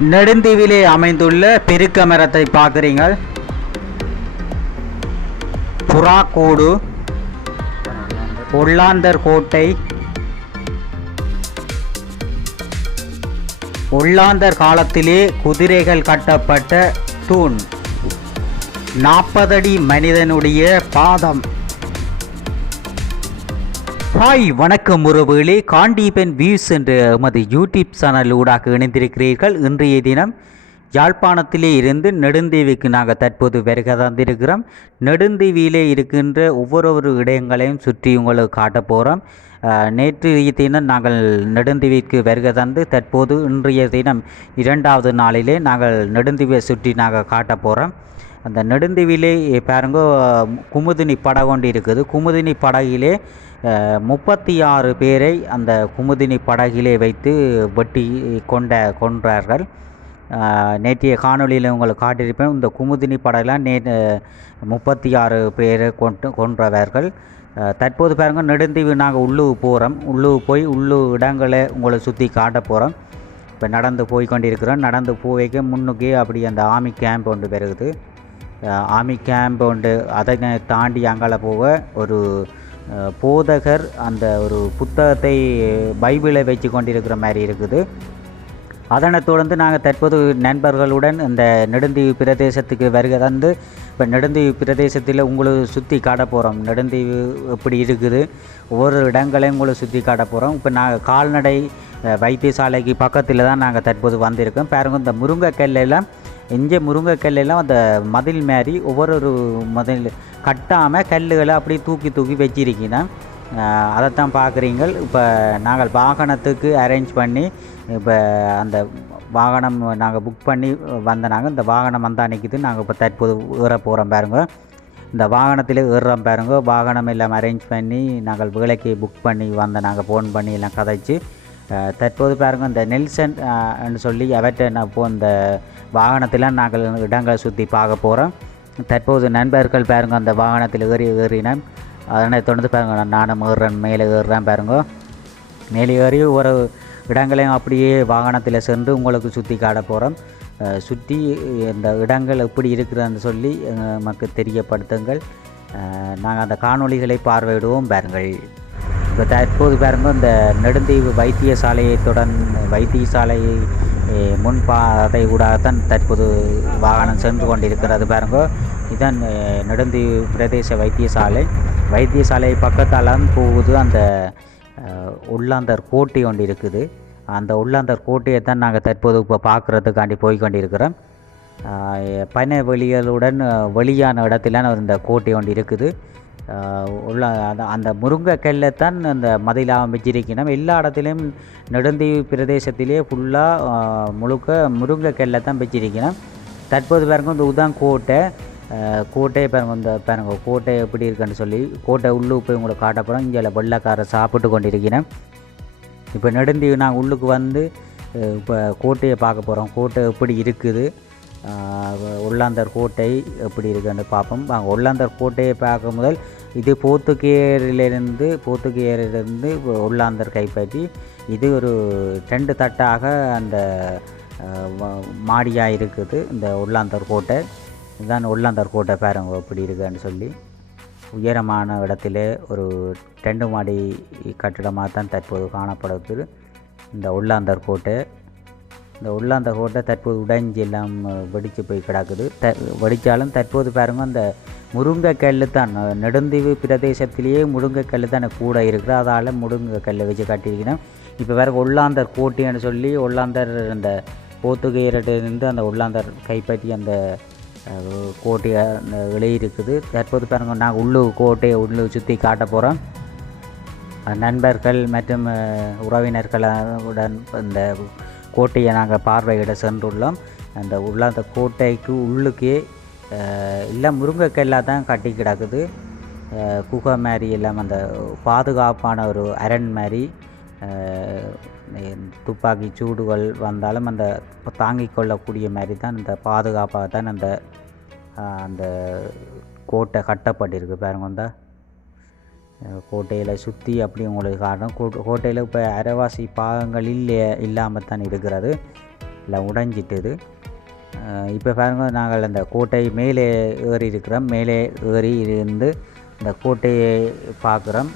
நெடுந்தீவிலே அமைந்துள்ள பெருக்க மரத்தை பார்க்குறீங்கள். புறாக்கூடு, ஒல்லாந்தர் கோட்டை, ஒல்லாந்தர் காலத்திலே குதிரைகள் கட்டப்பட்ட தூண், 40 அடி மனிதனுடைய பாதம். ஹாய், வணக்கம் உறவுகளே. காண்டீபன் வியூஸ் என்ற எமது யூடியூப் சேனல் ஊடாக இணைந்திருக்கிறீர்கள். இன்றைய தினம் யாழ்ப்பாணத்திலே இருந்து நெடுந்தீவுக்கு நாங்கள் தற்போது வருகை தந்திருக்கிறோம். நெடுந்தீவிலே இருக்கின்ற ஒவ்வொரு இடங்களையும் சுற்றி உங்களுக்கு காட்ட போகிறோம். நேற்றைய தினம் நாங்கள் நெடுந்தீவிற்கு வருகை தந்து தற்போது இன்றைய தினம் 2வது நாளிலே நாங்கள் நெடுந்தீவை சுற்றி நாங்கள் காட்ட போகிறோம். அந்த நெடுந்தீவிலே பாருங்க, குமுதினி படகு இருக்குது. குமுதினி படகிலே 36 பேரை அந்த குமுதினி படகிலே வைத்து வெட்டி கொன்றார்கள். நேற்றைய காணொலியில் உங்களுக்கு காட்டியிருப்பேன். இந்த குமுதினி படகுலாம் 36 பேரை கொன்றவர்கள். தற்போது பாருங்கள், நெடுந்தீவு நாங்கள் உள்ளூர் போகிறோம். உள்ளூர் போய் உள்ளூர் இடங்களை உங்களை சுற்றி காட்ட போகிறோம். இப்போ நடந்து போய் கொண்டிருக்கிறோம். நடந்து போய்க்க முன்னுக்கே அப்படி அந்த ஆர்மி கேம்ப் ஒன்று பெருகுது. ஆர்மி கேம்ப் ஒன்று, அதை தாண்டி அங்கால போக ஒரு போதகர் அந்த ஒரு புத்தகத்தை பைபிளை வச்சு கொண்டிருக்கிற மாதிரி இருக்குது. அதனை தொடர்ந்து நாங்கள் தற்போது நண்பர்களுடன் இந்த நெடுந்தீவு பிரதேசத்துக்கு வருகை தந்து இப்போ நெடுந்தீவு பிரதேசத்தில் உங்களுக்கு சுற்றி காட்ட போகிறோம். நெடுந்தீவு எப்படி இருக்குது, ஒவ்வொரு இடங்களையும் உங்களை சுற்றி காட்ட போகிறோம். இப்போ நாங்கள் கால்நடை வைத்தியசாலைக்கு பக்கத்தில் தான் நாங்கள் தற்போது வந்திருக்கோம். பாருங்க, இந்த முருங்கைக்கல்லெல்லாம் இங்கே முருங்கைக்கல்லெல்லாம் அந்த மதில் மாரி ஒவ்வொரு மதில் கட்டாமல் கல்லுகளை அப்படியே தூக்கி வச்சிருக்கீங்கன்னா அதைத்தான் பார்க்குறீங்க. இப்போ நாங்கள் வாகனத்துக்கு அரேஞ்ச் பண்ணி இப்போ அந்த வாகனம் நாங்கள் புக் பண்ணி வந்தனாங்க. இந்த வாகனம் வந்த அன்றைக்கிது நாங்கள் இப்போ தற்போது ஏற போகிறோம். பாருங்க, இந்த வாகனத்தில் ஏறுறோம். பாருங்க, வாகனம் எல்லாம் அரேஞ்ச் பண்ணி நாங்கள் வேலைக்கு புக் பண்ணி நாங்கள் ஃபோன் பண்ணி எல்லாம் கதைச்சு தற்போது பாருங்க, இந்த நெல்சன் சொல்லி அவற்றை இந்த வாகனத்தில் நாங்கள் இடங்களை சுற்றி பார்க்க போகிறோம். தற்போது நண்பர்கள் பாருங்க, அந்த வாகனத்தில் ஏறினேன். அதனை தொடர்ந்து பாருங்க, நானும் மேலே ஏறுறேன். பாருங்க, மேலே ஏறி ஒரு இடங்களையும் அப்படியே வாகனத்தில் சென்று உங்களுக்கு சுற்றி காட்ட போகிறோம். சுற்றி இந்த இடங்கள் எப்படி இருக்கிறதுன்னு சொல்லி நமக்கு தெரியப்படுத்துங்கள். நாங்கள் அந்த காணொளிகளை பார்வையிடுவோம். பாருங்கள், இப்போ தற்போது பாருங்க, இந்த நெடுந்தீவு வைத்தியசாலை முன்பாதை ஊடாகத்தான் தற்போது வாகனம் சென்று கொண்டிருக்கிறது. பாருங்க, இதுதான் நெடுந்தீவு பிரதேச வைத்தியசாலை பக்கத்தால் போகுது. அந்த உள்ளாந்தர் கோட்டை ஒன்று இருக்குது. அந்த உள்ளாந்தர் கோட்டையை தான் நாங்கள் தற்போது இப்போ பார்க்குறதுக்காண்டி போய் கொண்டிருக்கிறோம். பனை வெளிகளுடன் வெளியான இடத்துல இந்த கோட்டை ஒன்று இருக்குது. அந்த முருங்கைக்கல்லை தான் அந்த மதிலாக வச்சிருக்கணும். எல்லா இடத்துலையும் நெடுந்தீவு பிரதேசத்திலே ஃபுல்லாக முழுக்க முருங்கைக்கல்லை தான் வச்சிருக்கணும். தற்போது பாருங்க, இந்த உதான் கோட்டையை பாருங்க. இந்த பாருங்க, கோட்டை எப்படி இருக்குன்னு சொல்லி கோட்டை உள்ளுக்கு போய் உங்களுக்கு காட்ட போகிறோம். இங்கே வெள்ளைக்காரை சாப்பிட்டு கொண்டிருக்கிறேன். இப்போ நெடுந்தீவு நாங்கள் உள்ளுக்கு வந்து இப்போ கோட்டையை பார்க்க போகிறோம். கோட்டை எப்படி இருக்குது, ஒல்லாந்தர் கோட்டை எப்படி இருக்குன்னு பார்ப்போம். ஒல்லாந்தர் கோட்டையை பார்க்க முதல் இது போர்த்துகேயரிலிருந்து ஒல்லாந்தர் கைப்பற்றி இது ஒரு 2 தட்டாக அந்த மாடியாக இருக்குது. இந்த ஒல்லாந்தர் கோட்டை இதுதான் ஒல்லாந்தர் கோட்டை. பாருங்க எப்படி இருக்குன்னு சொல்லி உயரமான இடத்துல ஒரு 2 மாடி கட்டிடமாக தான் தற்போது காணப்படுது இந்த ஒல்லாந்தர் கோட்டை. இந்த உள்ளாந்தர் கோட்டை தற்போது உடைஞ்சி எல்லாம் வெடித்து போய் கிடக்குது. வெடித்தாலும் தற்போது பாருங்க, அந்த முருங்கைக்கல் தான் நெடுந்தீவு பிரதேசத்திலேயே முருங்கைக்கல் தான் கூட இருக்குது. அதால் முருங்கைக்கல்லை வச்சு கட்டியிருக்கணும். இப்போ வேறு ஒல்லாந்தர் கோட்டைன்னு சொல்லி ஒல்லாந்தர் அந்த போர்த்துகேயரிலிருந்து அந்த ஒல்லாந்தர் கைப்பற்றி அந்த கோட்டையை எழுதியிருக்குது. தற்போது பாருங்க, நாங்கள் கோட்டையை சுற்றி காட்ட போகிறோம். நண்பர்கள் மற்றும் உறவினர்களுடன் இந்த கோட்டையை நாங்கள் பார்வையிட சென்றுள்ளோம். அந்த அந்த கோட்டைக்கு உள்ளுக்கே எல்லாம் முருங்கைக்கல்லாக தான் கட்டி கிடக்குது. குகை மாதிரி எல்லாம் அந்த பாதுகாப்பான ஒரு அரண் மாதிரி. துப்பாக்கி சூடுகள் வந்தாலும் அந்த தாங்கிக் கொள்ளக்கூடிய மாதிரி தான் இந்த பாதுகாப்பாக தான் அந்த கோட்டை கட்டப்பட்டிருக்கு. பாருங்க, இந்த கோட்டையில் சுற்றி அப்படி உங்களுக்கு காட்டும். கோட்டையில் இப்போ அரைவாசி பாகங்கள் இல்லாமல் தான் இருக்கிறது. இல்லை உடைஞ்சிட்டுது. இப்போ பாருங்க, நாங்கள் அந்த கோட்டை மேலே ஏறி இருக்கிறோம். மேலே ஏறி இருந்து இந்த கோட்டையை பார்க்குறோம்.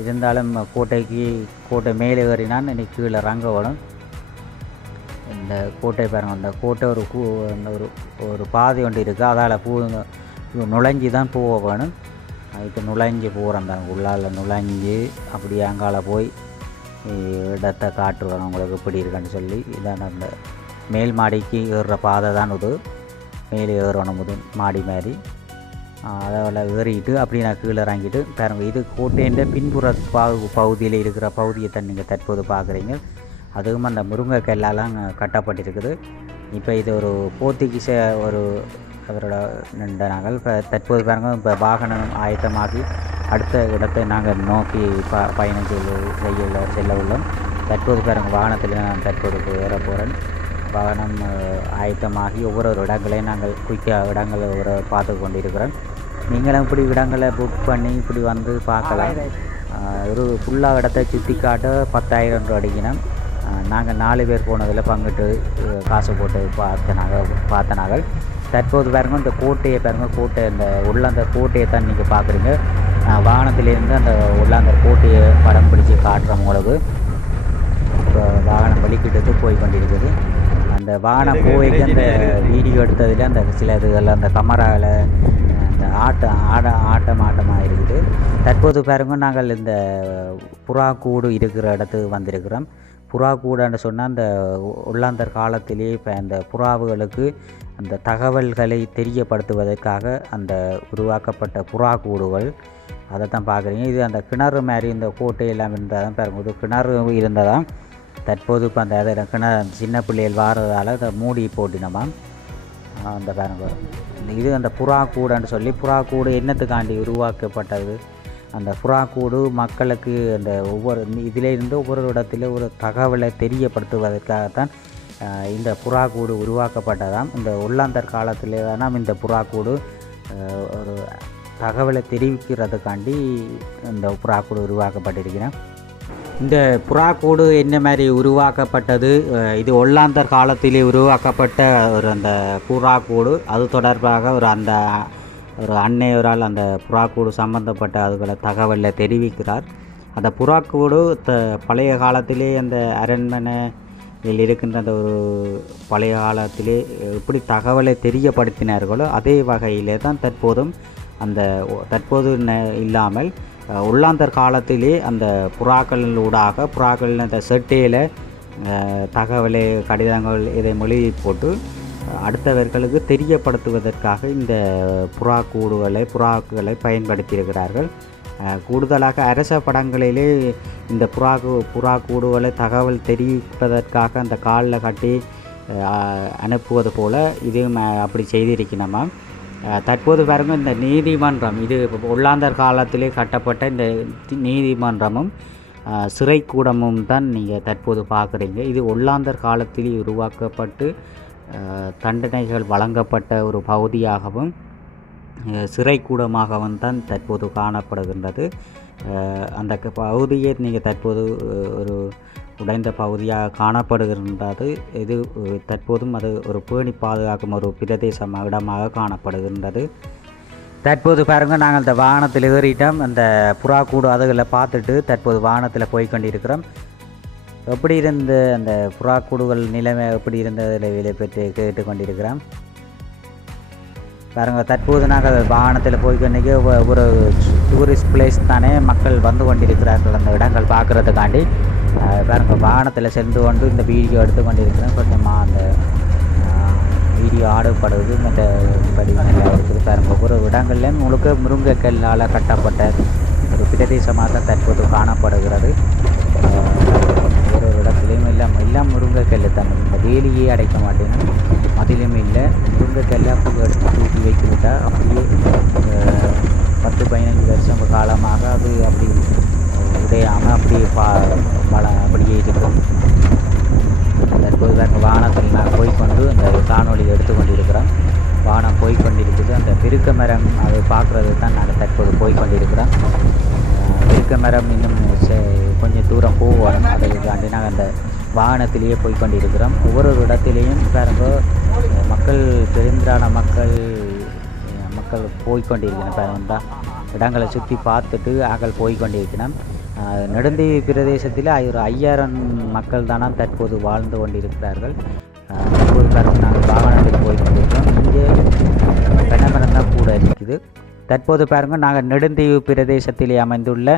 இருந்தாலும் கோட்டை மேலே ஏறினான் இன்றைக்கி கீழே இறங்க வேணும். இந்த கோட்டை பாருங்கள், அந்த கோட்டை ஒரு பாதை ஒன்று இருக்குது. அதால் நுழைஞ்சி தான் போக வேணும். இப்போ நுழைஞ்சி போகிறோம் பாருங்கள். உள்ளால் நுழைஞ்சி அப்படியே அங்கால போய் இடத்தை காட்டுறோம் உங்களுக்கு எப்படி இருக்குன்னு சொல்லி. இதான் அந்த மேல் மாடிக்கு ஏறுற பாதை தான் இது. மேலே ஏறணும் இது மாடி மாதிரி. அதில் ஏறிட்டு அப்படி நான் கீழே இறங்கிட்டு பாருங்க, இது கோட்டையின் பின்புற பகுதியில் இருக்கிற பகுதியை தான் நீங்கள் தற்போது பார்க்குறீங்க. அதுவும் அந்த முருங்கைக்கல்லாலாம் கட்டப்பட்டிருக்குது. இப்போ இது ஒரு போர்த்துகீச அவரோட நின்ற நாங்கள் இப்போ தற்போது பாருங்கள், இப்போ வாகனம் ஆயத்தமாகி அடுத்த இடத்தை நாங்கள் நோக்கி பயணம் செல்ல உள்ளோம். தற்போது பாருங்கள், வாகனத்தில் நான் தற்போது ஏற போகிறேன். வாகனம் ஆயத்தமாகி ஒவ்வொரு இடங்களையும் நாங்கள் குயிக்காக இடங்களை பார்த்து கொண்டிருக்கிறோம். நீங்களும் இப்படி இடங்களை புக் பண்ணி இப்படி வந்து பார்க்கலாம். ஒரு ஃபுல்லாக இடத்தை சுற்றி காட்ட 10,000 ரூபா அடிக்கணும். நாங்கள் 4 பேர் போனதில் பங்கிட்டு காசு போட்டு பார்த்த நாங்கள் தற்போது பாருங்கள், இந்த கோட்டையை பாருங்கள். கோட்டை இந்த உள்ளாந்தர் கோட்டையை தான் நீங்கள் பார்க்குறீங்க. வாகனத்திலேருந்து அந்த உள்ளாந்தர் கோட்டையை படம் பிடிச்சி காட்டுற மூலவு இப்போ வாகனம் வலிக்கிட்டு போய் கொண்டிருக்குது. அந்த வாகனம் போய்க்கு அந்த வீடியோ எடுத்ததில் அந்த சில இதுகளில் அந்த கமராவில் அந்த ஆட்டமாக இருக்குது. தற்போது பாருங்கள், நாங்கள் இந்த புறாக்கூடு இருக்கிற இடத்துக்கு வந்திருக்கிறோம். புறாக்கூடுன்னு சொன்னால் அந்த உள்ளாந்தர் காலத்திலே இப்போ அந்த புறாவுகளுக்கு அந்த தகவல்களை தெரியப்படுத்துவதற்காக அந்த உருவாக்கப்பட்ட புறாக்கூடுகள், அதை தான் பார்க்குறீங்க. இது அந்த கிணறு மாதிரி இந்த கோட்டை எல்லாம் இருந்தால் தான் பாருங்கள், இது கிணறு இருந்தால் தான் தற்போது இப்போ அந்த கிணறு சின்ன பிள்ளைகள் வாரதால் அதை மூடி போட்டினோமா அந்த பாருங்கள். இது அந்த புறாக்கூடுன்னு சொல்லி, புறாக்கூடு என்னத்துக்காண்டி உருவாக்கப்பட்டது? அந்த புறாக்கூடு மக்களுக்கு அந்த ஒவ்வொரு இதிலேருந்து ஒவ்வொரு இடத்துல ஒரு தகவலை தெரியப்படுத்துவதற்காகத்தான் இந்த புறாக்கூடு உருவாக்கப்பட்டதாம். இந்த உள்ளாந்தர் காலத்திலே தான் இந்த புறாக்கூடு ஒரு தகவலை தெரிவிக்கிறதுக்காண்டி இந்த புறாக்கூடு உருவாக்கப்பட்டிருக்கிறேன். இந்த புறாக்கூடு என்ன மாதிரி உருவாக்கப்பட்டது, இது ஒல்லாந்தர் காலத்திலே உருவாக்கப்பட்ட அந்த புறாக்கூடு, அது தொடர்பாக ஒரு அன்னையரால் அந்த புறாக்கூடு சம்பந்தப்பட்ட அதுகளை தகவலை தெரிவிக்கிறார். அந்த புறாக்கூடு பழைய காலத்திலே அந்த அரண்மனையில் இருக்கின்ற அந்த ஒரு பழைய காலத்திலே எப்படி தகவலை தெரியப்படுத்தினார்களோ அதே வகையிலே தான் தற்போது இல்லாமல் உள்ளாந்தர் காலத்திலே அந்த புறாக்களின் அந்த செட்டையில் தகவலை கடிதங்கள் இதை மொழி போட்டு அடுத்தவர்களுக்கு தெரியப்படுத்துவதற்காக இந்த புறாக்களை பயன்படுத்தியிருக்கிறார்கள். கூடுதலாக அரச படங்களிலே இந்த புறாக்கூடுகளை தகவல் தெரிவிப்பதற்காக அந்த காலில் கட்டி அனுப்புவது போல் இதுவும் அப்படி செய்திருக்கணுமா. தற்போது பாருங்கள், இந்த நீதிமன்றம், இது ஒல்லாந்தர் காலத்திலே கட்டப்பட்ட இந்த நீதிமன்றமும் சிறைக்கூடமும் தான் நீங்கள் தற்போது பார்க்குறீங்க. இது ஒல்லாந்தர் காலத்தில் உருவாக்கப்பட்டு தண்டனைகள் வழங்கப்பட்ட ஒரு பகுதியாகவும் சிறைக்கூடமாகவும் தான் தற்போது காணப்படுகின்றது. அந்த பகுதியை நீங்கள் தற்போது ஒரு உடைந்த பகுதியாக காணப்படுகின்றது. இது தற்போதும் அது ஒரு பேணி பாதுகாக்கும் ஒரு பிரதேச இடமாக காணப்படுகின்றது. தற்போது பாருங்கள், நாங்கள் இந்த வாகனத்தில் ஏறிட்டோம். அந்த புறாக்கூடு அதுகளை பார்த்துட்டு தற்போது வாகனத்தில் போய்கொண்டிருக்கிறோம். எப்படி இருந்த அந்த புறாக்கூடுகள் நிலைமை எப்படி இருந்ததில் விலை பெற்று கேட்டுக்கொண்டிருக்கிறோம். பாருங்கள், தற்போது நாங்கள் வாகனத்தில் போய்கொண்டிருக்க ஒரு டூரிஸ்ட் பிளேஸ் தானே, மக்கள் வந்து கொண்டிருக்கிறார்கள் அந்த இடங்கள் பார்க்குறதுக்காண்டி. பாருங்கள், வாகனத்தில் சென்று கொண்டு இந்த வீடியோ எடுத்து கொண்டிருக்கிறேன். கொஞ்சமாக அந்த வீடியோ ஆடப்படுவது மற்றபடி நல்லா இருக்குது. பாருங்கள், ஒவ்வொரு இடங்கள்லேயும் முழுக்க முருங்கைக்கல்லால் கட்டப்பட்ட ஒரு பிரதேசமாக தான் தற்போது காணப்படுகிறது. ஒரு இடத்துலையும் எல்லாம் முருங்கைக்கல் தான். இந்த வேலியே அடைக்க மாட்டேன்னு மதிலும் இல்லை. முருங்கைக்கல்லை அப்போ எடுத்து தூக்கி வைத்து விட்டால் அப்படியே 10-15 வருஷம் காலமாக அது அப்படி உடையாமல் அப்படியே இருக்கும். தற்போது தான் வாகனத்தில் நான் போய்கொண்டு அந்த காணொலியை எடுத்துக்கொண்டிருக்கிறோம். வாகனம் போய்கொண்டிருக்குது. அந்த பெருக்க மரம் அதை பார்க்குறது தான் நாங்கள் தற்போது போய்கொண்டிருக்கிறோம். பெருக்க மரம் இன்னும் கொஞ்சம் தூரம் போகணும். அதுக்காண்டி நாங்கள் அந்த வாகனத்திலேயே போய் கொண்டிருக்கிறோம். ஒவ்வொரு இடத்திலையும் பாருங்க மக்கள் பெருந்திரான மக்கள் போய்கொண்டிருக்கணும். பாருங்க இடங்களை சுற்றி பார்த்துட்டு ஆக்கள் போய்கொண்டிருக்கணும். நெடுந்தீவு பிரதேசத்தில் ஒரு 5000 மக்கள் தானே தற்போது வாழ்ந்து கொண்டிருக்கிறார்கள். தற்போது பாருங்கள் நாங்கள் வாகனத்தில் போய்கொண்டிருக்கிறோம். இங்கே பெண்ணமரம் தான் கூட இருக்குது. தற்போது பாருங்கள் நாங்கள் நெடுந்தீவு பிரதேசத்திலே அமைந்துள்ள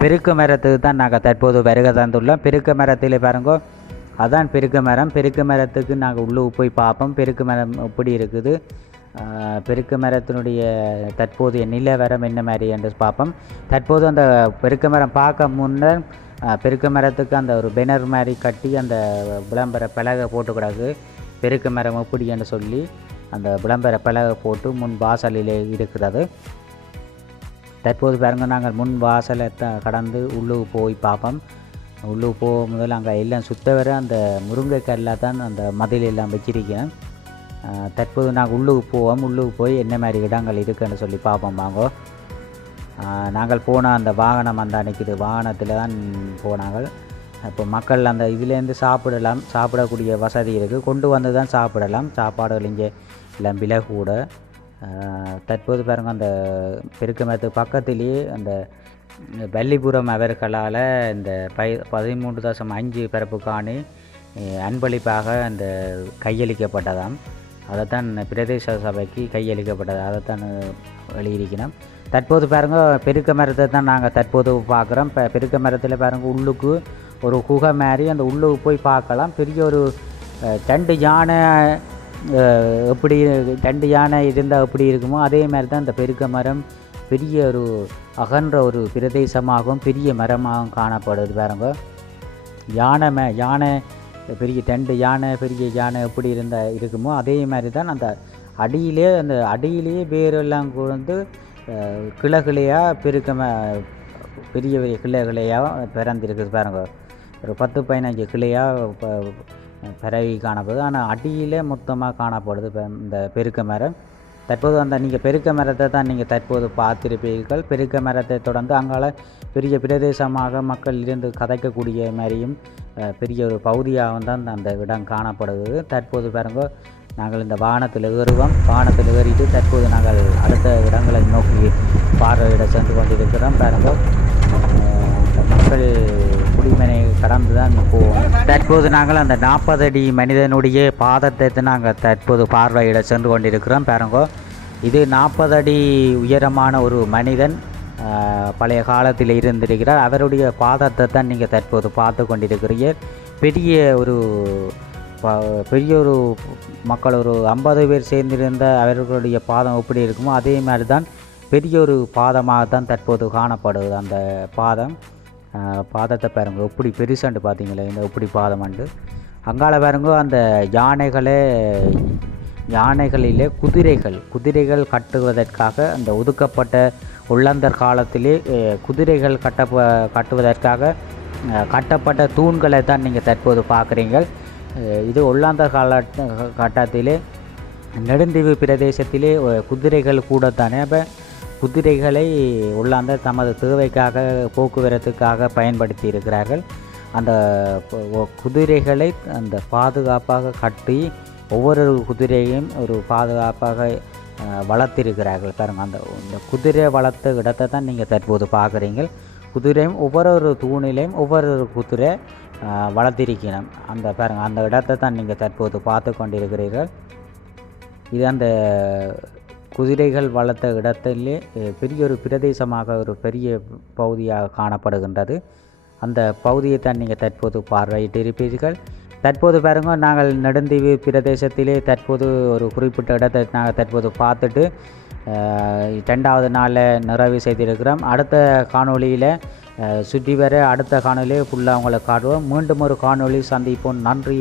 பெருக்க மரத்துக்கு தான் நாங்கள் தற்போது வருகை தந்துள்ளோம். பெருக்க மரத்தில் பாருங்க அதான் பெருக்க மரம். பெருக்க மரத்துக்கு நாங்கள் உள்ளே போய் பார்ப்போம் பெருக்க மரம் எப்படி இருக்குது, பெருக்க மரத்தினுடைய தற்போதைய நிலவரம் என்ன மாதிரி என்று பார்ப்போம். தற்போது அந்த பெருக்க மரம் பார்க்க முன்னர் பெருக்க மரத்துக்கு அந்த ஒரு பேனர் மாதிரி கட்டி அந்த விளம்பர பலகை போட்டு கிடக்கு. பெருக்க மரம் எப்படி என்று சொல்லி அந்த விளம்பர பலகை போட்டு முன் வாசலிலே இருக்கிறது. தற்போது பாருங்கள் நாங்கள் முன் வாசலை கடந்து உள்ளுக்கு போய் பார்ப்போம். உள்ளுக்கு போக முதல்ல அங்கே எல்லாம் சுத்த வர அந்த முருங்கைக்கல்லாக தான் அந்த மதில் எல்லாம் வச்சிருக்கேன். தற்போது நாங்கள் உள்ளுக்கு போவோம். உள்ளுக்கு போய் என்ன மாதிரி இடங்கள் இருக்குன்னு சொல்லி பார்ப்போம். வாங்கோ நாங்கள் போன அந்த வாகனம் அந்த அன்னைக்கு வாகனத்தில் தான் போனாங்க. இப்போ மக்கள் அந்த இதுலேருந்து சாப்பிடலாம், சாப்பிடக்கூடிய வசதி இருக்குது. கொண்டு வந்து தான் சாப்பிடலாம். சாப்பாடுகள் இங்கே எல்லாம் விலை கூட. தற்போது பாருங்கள் அந்த பெருக்க மரத்துக்கு பக்கத்திலேயே அந்த வள்ளிபுரம் அவர்களால் இந்த 13.5 பரப்பு காணி அன்பளிப்பாக அந்த கையளிக்கப்பட்டதாம். அதைத்தான் பிரதேச சபைக்கு கையளிக்கப்பட்டது. அதைத்தான் எழுதியிருக்கணும். தற்போது பாருங்கள் பெருக்க மரத்தை தான் நாங்கள் தற்போது பார்க்குறோம். பெருக்க மரத்தில் பாருங்கள் உள்ளுக்கு ஒரு குகை மாதிரி அந்த உள்ளுக்கு போய் பார்க்கலாம். பெரிய ஒரு 2 யானை எப்படி 2 யானை இருந்தால் எப்படி இருக்குமோ அதே மாதிரி தான் இந்த பெருக்க மரம் பெரிய ஒரு அகன்ற ஒரு பிரதேசமாகவும் பெரிய மரமாகவும் காணப்படுது. பாருங்க யானை பெரிய 2 யானை பெரிய யானை எப்படி இருக்குமோ அதே மாதிரி தான் அந்த அடியிலேயே வேரெல்லாம் கொண்டு கிளையாக பெரிய கிளையாக பிறந்திருக்குது. பாருங்க ஒரு 10-15 கிளையாக பரவி காணப்படுது. ஆனால் அடியிலே மொத்தமாக காணப்படுது இந்த பெருக்க மரம். தற்போது அந்த நீங்கள் பெருக்க மரத்தை தான் நீங்கள் தற்போது பார்த்துருப்பீர்கள். பெருக்க மரத்தை தொடர்ந்து அங்கால பெரிய பிரதேசமாக மக்கள் இருந்து கதைக்கக்கூடிய மாதிரியும் பெரிய ஒரு பகுதியாகவும் தான் அந்த இடம் காணப்படுகிறது. தற்போது பாருங்க நாங்கள் இந்த வாகனத்தில் ஏறுவோம். வாகனத்தில் ஏறிட்டு தற்போது நாங்கள் அடுத்த இடங்களை நோக்கி பார்வையிட சென்று கொண்டிருக்கிறோம். பாருங்க மக்கள் குடிமனை கடந்து தான் போவோம். தற்போது நாங்கள் அந்த 40 அடி மனிதனுடைய பாதத்தை நாங்கள் தற்போது பார்வையிட சென்று கொண்டிருக்கிறோம். பாருங்க இது 40 அடி உயரமான ஒரு மனிதன் பழைய காலத்தில் இருந்திருக்கிறார். அவருடைய பாதத்தை தான் நீங்கள் தற்போது பார்த்து கொண்டிருக்கிறீர்கள். பெரிய ஒரு மக்கள் ஒரு 50 பேர் சேர்ந்திருந்த அவர்களுடைய பாதம் எப்படி இருக்குமோ அதே மாதிரி தான் பெரிய ஒரு பாதமாக தான் தற்போது காணப்படுது. அந்த பாதத்தை பாருங்க எப்படி பெருசாண்டு பார்த்தீங்களே இந்த எப்படி பாதமாண்டு. அங்கால பாருங்க அந்த யானைகளிலே குதிரைகள் கட்டுவதற்காக அந்த ஒதுக்கப்பட்ட உள்ளந்தர் காலத்திலே குதிரைகள் கட்டுவதற்காக கட்டப்பட்ட தூண்களை தான் நீங்கள் தற்போது பார்க்குறீங்க. இது ஒல்லாந்தர் காலத்திலே நெடுந்தீவு பிரதேசத்திலே குதிரைகள் கூடத்தானே. அப்போ குதிரைகளை உள்ளாந்தர் தமது தேவைக்காக போக்குவரத்துக்காக பயன்படுத்தி இருக்கிறார்கள். அந்த குதிரைகளை அந்த பாதுகாப்பாக கட்டி ஒவ்வொரு குதிரையும் ஒரு பாதுகாப்பாக வளர்த்திருக்கிறார்கள். பாருங்கள் இந்த குதிரை வளர்த்த இடத்தை தான் நீங்கள் தற்போது பார்க்குறீங்க. குதிரையும் ஒவ்வொரு தூணிலையும் ஒவ்வொரு குதிரை வளர்த்திருக்கணும். பாருங்கள் அந்த இடத்தை தான் நீங்கள் தற்போது பார்த்து கொண்டிருக்கிறீர்கள். இது அந்த குதிரைகள் வளர்த்த இடத்திலே பெரிய ஒரு பிரதேசமாக ஒரு பெரிய பகுதியாக காணப்படுகின்றது. அந்த பகுதியை தான் நீங்கள் தற்போது பார்வையிட்டு இருப்பீர்கள். தற்போது பாருங்கள் நாங்கள் நெடுந்தீவு பிரதேசத்திலே தற்போது ஒரு குறிப்பிட்ட இடத்தை நாங்கள் தற்போது பார்த்துட்டு 2வது நாளில் நிறைவு செய்திருக்கிறோம். அடுத்த காணொளியில் சுற்றி வர அடுத்த காணொலியை ஃபுல்லாக உங்களை காட்டுவோம். மீண்டும் ஒரு காணொளி சந்திப்போம். நன்றி.